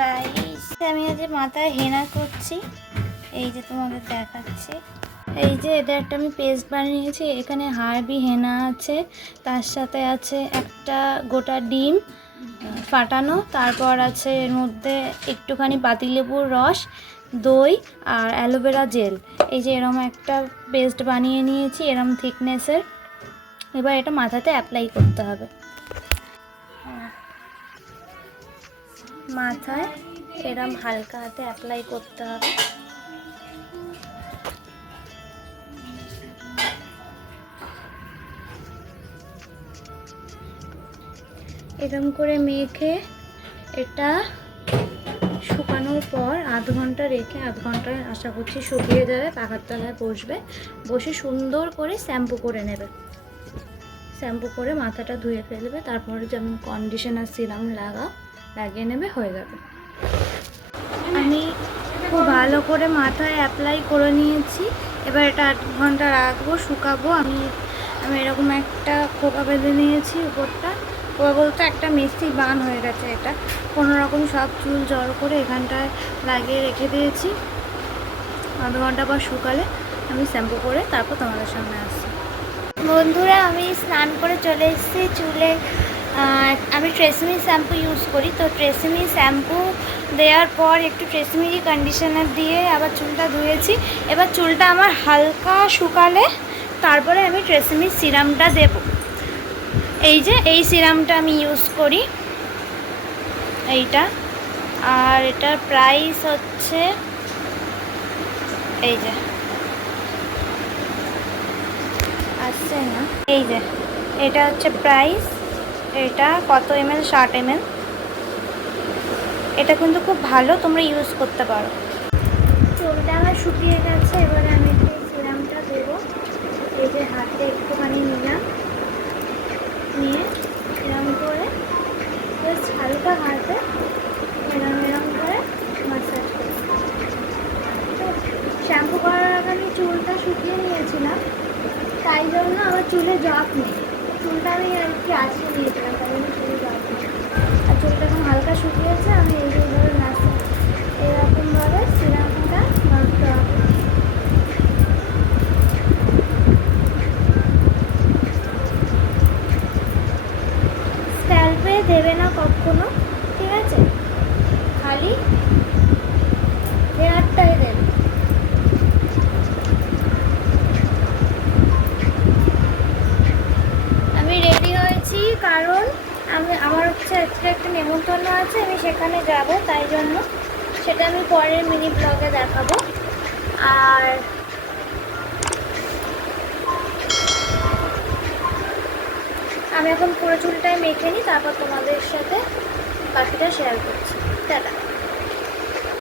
Guys আমি আজ মাথায় হেনা করছি। এই যে তোমাদের দেখাচ্ছি। এই যে এটা একটা আমি পেস্ট বানিয়েছি এখানে হারবি হেনা আছে। তার সাথে আছে একটা গোটা ডিম ফাটানো। তারপর আছে এর মধ্যে একটুখানি পাতিলেবুর রস, দই আর অ্যালোভেরা জেল। এই যে এরম একটা পেস্ট বানিয়ে নিয়েছি, এরম থিকনেসের এবার এটা মাথাতে অ্যাপ্লাই করতে হবে। মাথায় এরম হালকা হাতে অ্যাপ্লাই করতে হবে। এরম করে মেখে এটা শুকানোর পর আধ ঘণ্টা রেখে, আধ ঘন্টায় আশা করছি শুকিয়ে যাবে, পাখার তলায় বসবে। বসে সুন্দর করে শ্যাম্পু করে নেবে। শ্যাম্পু করে মাথাটা ধুয়ে ফেলবে, তারপরে যেমন কন্ডিশনার সিরাম লাগাও। লাগিয়ে নেবে, হয়ে যাবে। আমি খুব ভালো করে মাথায় অ্যাপ্লাই করে নিয়েছি। এবার এটা আট ঘণ্টা রাখব, শুকাবো। আমি আমি এরকম একটা খোপা বেঁধে নিয়েছি উপরটা। খোপা বলতে একটা মিষ্টি বান হয়ে গেছে এটা। কোনো রকম সব চুল জড়ো করে এখানটায় লাগিয়ে রেখে দিয়েছি। আধ ঘণ্টা পর শুকালে আমি শ্যাম্পু করে তারপর তোমাদের সামনে আসছি। বন্ধুরা, আমি স্নান করে চলে এসেছি চুলে আমি ট্রেসমি শ্যাম্পু ইউজ করি। তো ট্রেসমি শ্যাম্পু দেওয়ার পর একটু ট্রেসমিরই কন্ডিশনার দিয়ে আবার চুলটা ধুয়েছি। এবার চুলটা আমার হালকা শুকালে তারপরে আমি ট্রেসমির সিরামটা দেব। এই যে, এই সিরামটা আমি ইউজ করি। এইটা। আর এটার প্রাইস হচ্ছে এই যে। আসছে না। এই যে, এটা হচ্ছে প্রাইস এটা কত এমএল? ষাট এমএল। এটা কিন্তু খুব ভালো, তোমরা ইউজ করতে পারো। চুলটা আমার শুকিয়ে গেছে, এবারে আমি একটু সিরামটা দেবো। এই যে হাতে একটুখানি নিলাম। নিয়ে এরম করে হালকা হাতে এরম এরম করে মাসাজ করছি। শ্যাম্পু করার আগে আমি চুলটা শুকিয়ে নিয়েছিলাম, তাই জন্য আমার চুলে জট নেই। চুলটা আমি আর কি আঁচড়ে নিয়েছিলাম, তাই জন্য চুলে জট আর চুলটা এখন হালকা শুকিয়েছে, আমি এই এইভাবে নাচতে এরকমভাবে সিরামটা মাখতে হবে। স্ক্যাল্পে দেবে না কখনো, ঠিক আছে? খালি নেমন্তন্ন আছে, আমি সেখানে যাব, তাই জন্য সেটা আমি পরের মিনি ব্লগে দেখাবো। আর আমি এখন পুরো চুলটাই মেখে নিই, তারপর তোমাদের সাথে বাকিটা শেয়ার করছি। টাটা।